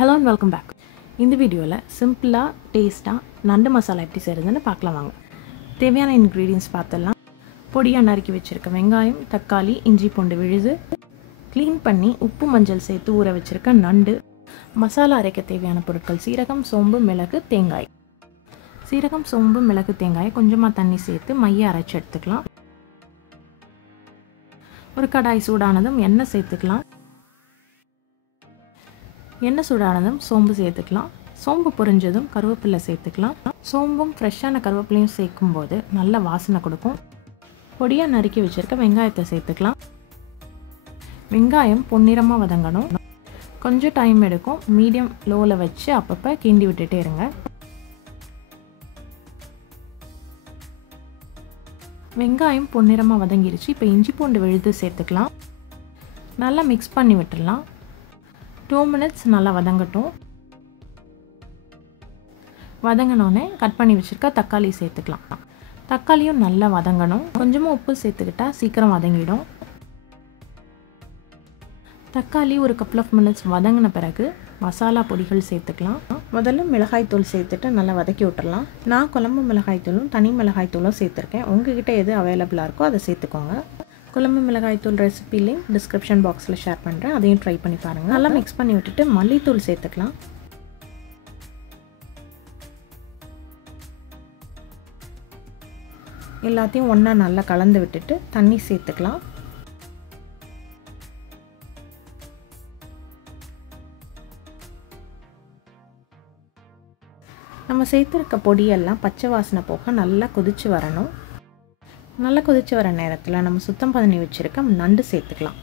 Hello and welcome back. இந்த வீடியோவில் சிம்பிளாக டேஸ்ட்டாக நண்டு மசாலா எப்படி செய்கிறதுன்னு பார்க்கலாம் வாங்க. தேவையான இன்க்ரீடியன்ஸ் பார்த்துடலாம். பொடியாக நறுக்கி வச்சுருக்க வெங்காயம், தக்காளி, இஞ்சி பூண்டு விழுது, க்ளீன் பண்ணி உப்பு மஞ்சள் சேர்த்து ஊற வச்சுருக்க நண்டு, மசாலா அரைக்க தேவையான பொருட்கள் சீரகம், சோம்பு, மிளகு, தேங்காய். சீரகம், சோம்பு, மிளகு, தேங்காயை கொஞ்சமாக தண்ணி சேர்த்து மைய அரைச்சி எடுத்துக்கலாம். ஒரு கடாய் சூடானதும் எண்ணெய் சேர்த்துக்கலாம். எண்ணெய் சூடானதும் சோம்பு சேர்த்துக்கலாம். சோம்பு பொரிஞ்சதும் கருவேப்பிலை சேர்த்துக்கலாம். சோம்பும் ஃப்ரெஷ்ஷான கருவேப்பிலையும் சேர்க்கும்போது நல்ல வாசனை கொடுக்கும். பொடியாக நறுக்கி வச்சுருக்க வெங்காயத்தை சேர்த்துக்கலாம். வெங்காயம் பொன்னிறமாக வதங்கணும். கொஞ்சம் டைம் எடுக்கும். மீடியம் லோவில் வச்சு அப்பப்போ கிண்டி விட்டுட்டே இருங்க. வெங்காயம் பொன்னிறமாக வதங்கிடுச்சு. இப்போ இஞ்சி பூண்டு விழுது சேர்த்துக்கலாம். நல்லா மிக்ஸ் பண்ணி விட்டுடலாம். 2 minutes நல்லா வதங்கட்டும். வதங்கினோடனே கட் பண்ணி வச்சுருக்க தக்காளி சேர்த்துக்கலாம். தக்காளியும் நல்லா வதங்கணும். கொஞ்சமாக உப்பு சேர்த்துக்கிட்டா சீக்கிரம் வதங்கிடும். தக்காளி ஒரு couple of minutes வதங்கின பிறகு மசாலா பொடிகள் சேர்த்துக்கலாம். முதல்ல மிளகாய்த்தூள் சேர்த்துட்டு நல்லா வதக்கி விட்டுடலாம். நான் குழம்பு மிளகாய்த்தூளும் தனி மிளகாய்த்தூளும் சேர்த்துருக்கேன். உங்ககிட்ட எது அவைலபிளாக இருக்கோ அதை சேர்த்துக்கோங்க. குழம்பு மிளகாய்த்தூள் ரெசிபி லிங்க் டிஸ்கிரிப்ஷன் பாக்ஸில் ஷேர் பண்ணுறேன். அதையும் ட்ரை பண்ணி பாருங்கள். நல்லா மிக்ஸ் பண்ணி விட்டுட்டு மல்லித்தூள் சேர்த்துக்கலாம். எல்லாத்தையும் ஒன்றா நல்லா கலந்து விட்டுட்டு தண்ணி சேர்த்துக்கலாம். நம்ம சேர்த்துருக்க பொடியெல்லாம் பச்சை வாசனை போக நல்லா கொதிச்சு வரணும். நல்லா கொதிச்சு வர நேரத்தில் நம்ம சுத்தம் பண்ணி வச்சுருக்க நண்டு சேர்த்துக்கலாம்.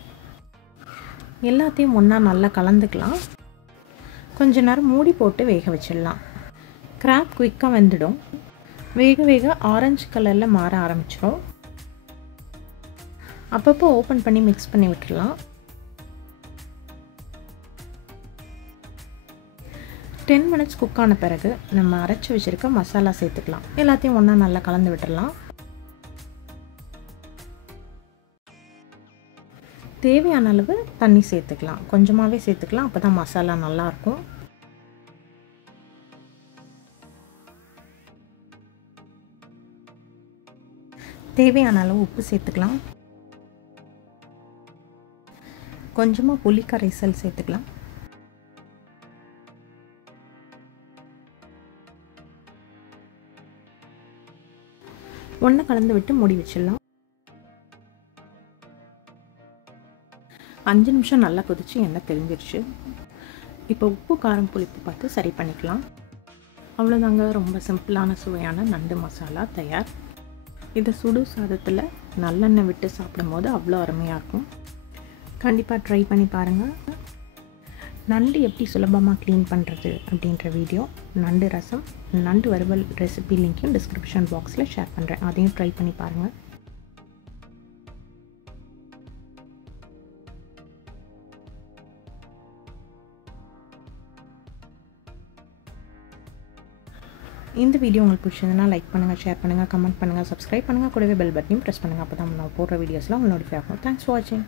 எல்லாத்தையும் ஒன்றா நல்லா கலந்துக்கலாம். கொஞ்ச நேரம் மூடி போட்டு வேக வச்சிடலாம். கிராப் குயிக்காக வெந்துடும். வேக வேக ஆரஞ்சு கலரில் மாற ஆரம்பிச்சிடும். அப்பப்போ ஓப்பன் பண்ணி மிக்ஸ் பண்ணி விட்டுடலாம். 10 minutes குக் ஆன பிறகு நம்ம அரைச்சி வச்சுருக்க மசாலா சேர்த்துக்கலாம். எல்லாத்தையும் ஒன்றா நல்லா கலந்து விட்டுடலாம். தேவையான அளவு தண்ணி சேர்த்துக்கலாம். கொஞ்சமாகவே சேர்த்துக்கலாம். அப்போ தான் மசாலா நல்லாயிருக்கும். தேவையான அளவு உப்பு சேர்த்துக்கலாம். கொஞ்சமாக புளி கரைசல் சேர்த்துக்கலாம். ஒன்றா கலந்து விட்டு மூடி வச்சிடலாம். 5 நிமிஷம் நல்லா கொதிச்சு எண்ணெய் தெரிஞ்சிருச்சு. இப்போ உப்பு காரம் புளிப்பு பார்த்து சரி பண்ணிக்கலாம். அவ்வளோதாங்க, ரொம்ப சிம்பிளான சுவையான நண்டு மசாலா தயார். இதை சுடு சாதத்தில் நல்லெண்ணெய் விட்டு சாப்பிடும்போது அவ்வளோ அருமையாக இருக்கும். கண்டிப்பாக ட்ரை பண்ணி பாருங்கள். நண்டு எப்படி சுலபமாக க்ளீன் பண்ணுறது அப்படின்ற வீடியோ, நண்டு ரசம், நண்டு வறுவல் ரெசிபி லிங்க்கையும் டிஸ்கிரிப்ஷன் பாக்ஸில் ஷேர் பண்ணுறேன். அதையும் ட்ரை பண்ணி பாருங்கள். இந்த வீடியோ உங்களுக்கு பிடிச்சதுன்னா லைக் பண்ணுங்கள், ஷேர் பண்ணுங்கள், கமெண்ட் பண்ணுங்கள், சப்ஸ்கிரைப் பண்ணுங்கள். கூடவே பெல் பட்டனையும் ப்ரெஸ் பண்ணுங்கள். அப்போ தான் நான் போடுற வீடியோஸ்லாம் உங்களுக்கு நோட்டிஃபை ஆகும். தேங்க்ஸ் ஃபார் வாட்சிங்.